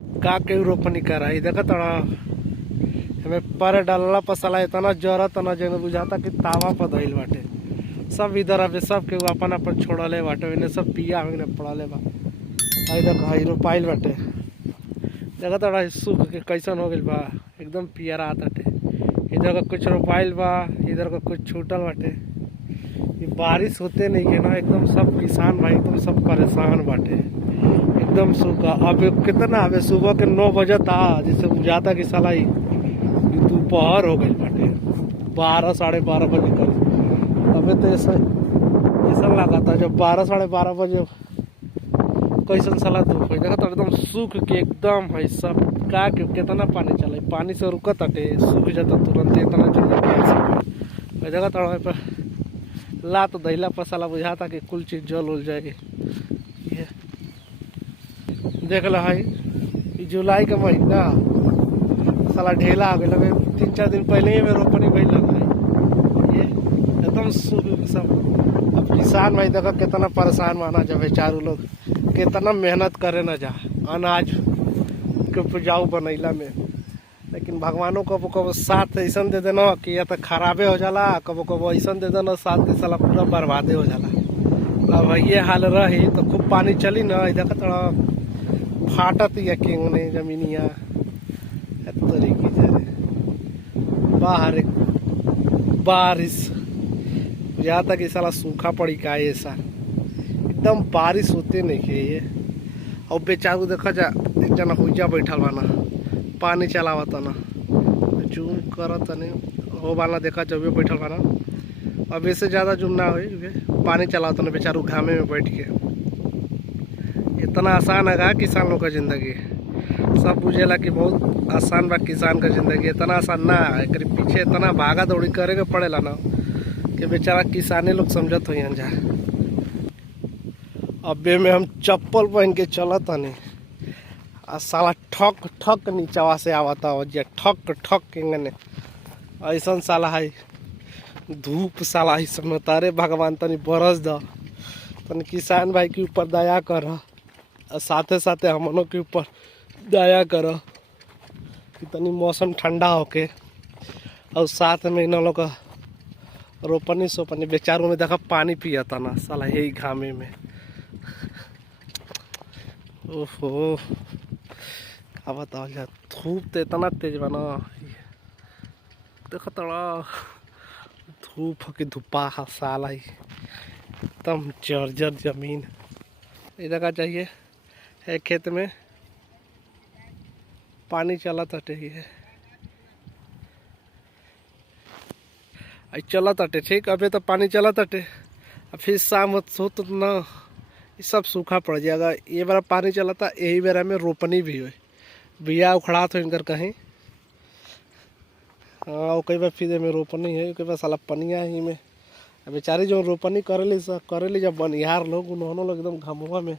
का के रोपनी करा है देखा तड़ा हमें पर डालला पसला इतना जरत न जन बुझाता कि तावा पर धइल बाटे। सब इधर अबे सब के अपन अपन छोड़ले बाटे इन्हें सब पिया होने पड़ले बा। आई देख हाई रोपाइल बाटे देखा तड़ा सूख के कैसन हो गइल बा एकदम पियरा ताटे। इधर का कुछ रोपाइल बा इधर का कुछ छूटल बाटे। ये बारिश होते नहीं है ना एकदम सब किसान भाई एकदम सब परेशान बाटे एकदम सूखा। अब कितना अबे सुबह के 9 बजे था जिससे बुझाता कि साला ही दोपहर हो गई बाटे 12 साढ़े 12 बजे कर। अबे तो ऐसा ऐसा लगा था जब 12 साढ़े 12 बजे कैसन साला धूप है देखा तो एकदम सूख के एकदम है सब का के कितना पानी चले पानी से रुकत अटे सूख जाता तुरंत इतना जल्दी देखा तड़ा पर लात दहिला पर साला बुझाता कि कुल चीज जल उल जाएगी। ये देख लो भाई जुलाई का महीना साला ढेला आ गया 3-4 दिन पहले ही में रोपनी भइल है। ये एकदम सब अब किसान भाई देखो कितना परेशान माना जब बेचारू लोग कितना मेहनत करे न जा अनाज के उपजाऊ बनैला में। लेकिन भगवानों कबो कबो साथ ऐसा दे देना कि या तो खराबे हो जाला कबो कबो ऐसा दे देना साथ के साला पूरा बर्बादे हो जाला। अब ये हाल रही तो खूब पानी चली ना इधर थोड़ा फाटत या कि जमीनिया तरीके से बाहर बारिश जाता कि साला सूखा पड़ी का ये साल एकदम बारिश होते नहीं है ये। और बेचारू देखा जा एक जना हुईजा बैठल बाना पानी चलावत ना जूम करत नहीं हो बाना देखा जब भी बैठल बाना। अब इससे ज़्यादा जूम ना हो पानी चलावत ना बेचारू घामे में बैठ के। इतना आसान है किसान लोग का ज़िंदगी सब बुझेला कि बहुत आसान बा किसान का ज़िंदगी इतना आसान ना है। पीछे इतना भागा दौड़ी करे के पड़ेला ना कि बेचारा किसाने लोग समझत हो जा। अबे में हम चप्पल पहन के चलत नहीं आ साला ठक ठक नीचवा से आवता हो जे ठक ठक के ऐसा साला है धूप साला ही समय तारे भगवान तनी बरस द तनी किसान भाई के ऊपर दया कर और साथे साथे हमनों के ऊपर दया कर कि तनी मौसम ठंडा होके और साथ में इन लोग का रोपनी सोपनी बेचारों में देखा पानी पियाता ना साला यही घामे में। ओहो क्या बताओ यार धूप तो इतना तेज बना देखा तड़ा धूप की धुपा साला ही एकदम जर्जर जमीन। इधर का चाहिए है खेत में पानी चला तटे है चला तटे ठीक अबे तो पानी चला तटे फिर शाम हो तो ना ये सब सूखा पड़ जाएगा। ये बार पानी चला था यही बेरा में रोपनी भी हुई बिया उखड़ा तो इनकर कहीं हाँ कई बार फिर में रोपनी है कई बार साला पनिया ही में बेचारी जो रोपनी करेली जब बनिहार लोग उन्होंने लोग एकदम घमुआ में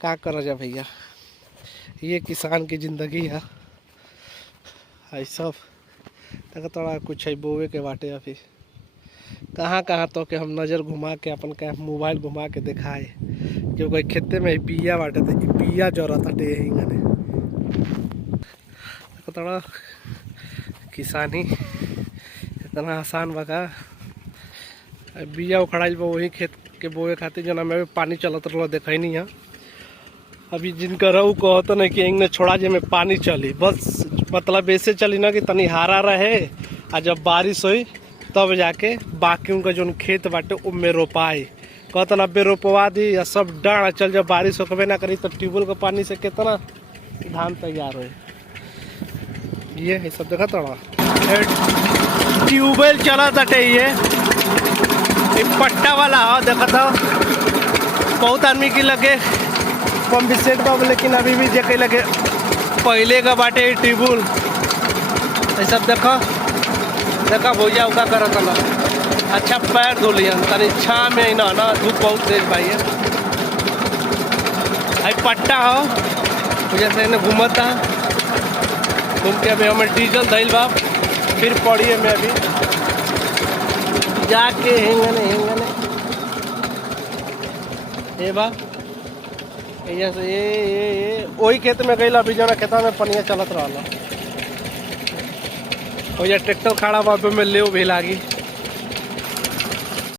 का कर जा भैया। ये किसान की ज़िंदगी है सब तक थोड़ा कुछ है बोवे के बाटे या फिर कहाँ कहाँ तो के हम नज़र घुमा के अपन का मोबाइल घुमा के दिखाए जो कोई खेते में बिया बाटे तो बिया जरूरत हटे यही गने थोड़ा किसानी इतना आसान बा बिया उखड़ाइल बा वही खेत के बोए खातिर जना में पानी चलत रहा देखा नहीं है। अभी जिनका रहू कहता नहीं कि इनने छोड़ा जे में पानी चली बस मतलब ऐसे चली ना कि तनी हारा रहे आ जब बारिश हुई तब जाके बाकी उनका जो खेत बाटे उनमें रोपाई कहता ना बे रोपवा दी या सब डाँड़ चल जब बारिश होकबे ना करी तो ट्यूबवेल के पानी से कितना धान तैयार हो। ये सब देखा था ट्यूबवेल चला तटे ये पट्टा वाला हो देखा था बहुत आदमी की लगे पंप सेट बाब लेकिन अभी भी देखे लगे पहले का बाटे ट्यूबवेल ये सब देखा देखा भैया उका करत ना अच्छा पैर धो लिया तनी छा में ही ना धूप बहुत तेज भाई है। आई पट्टा हो जैसे इन्हें घूमता घूम के अभी हमें डीजल धैल बा फिर पड़िए में अभी जाके हेंगने ये बा ये से ये वही खेत में गईला अभी जना खेता में पनिया चलत रहला। वो ये ट्रैक्टर खड़ा बा में ले भी लागी।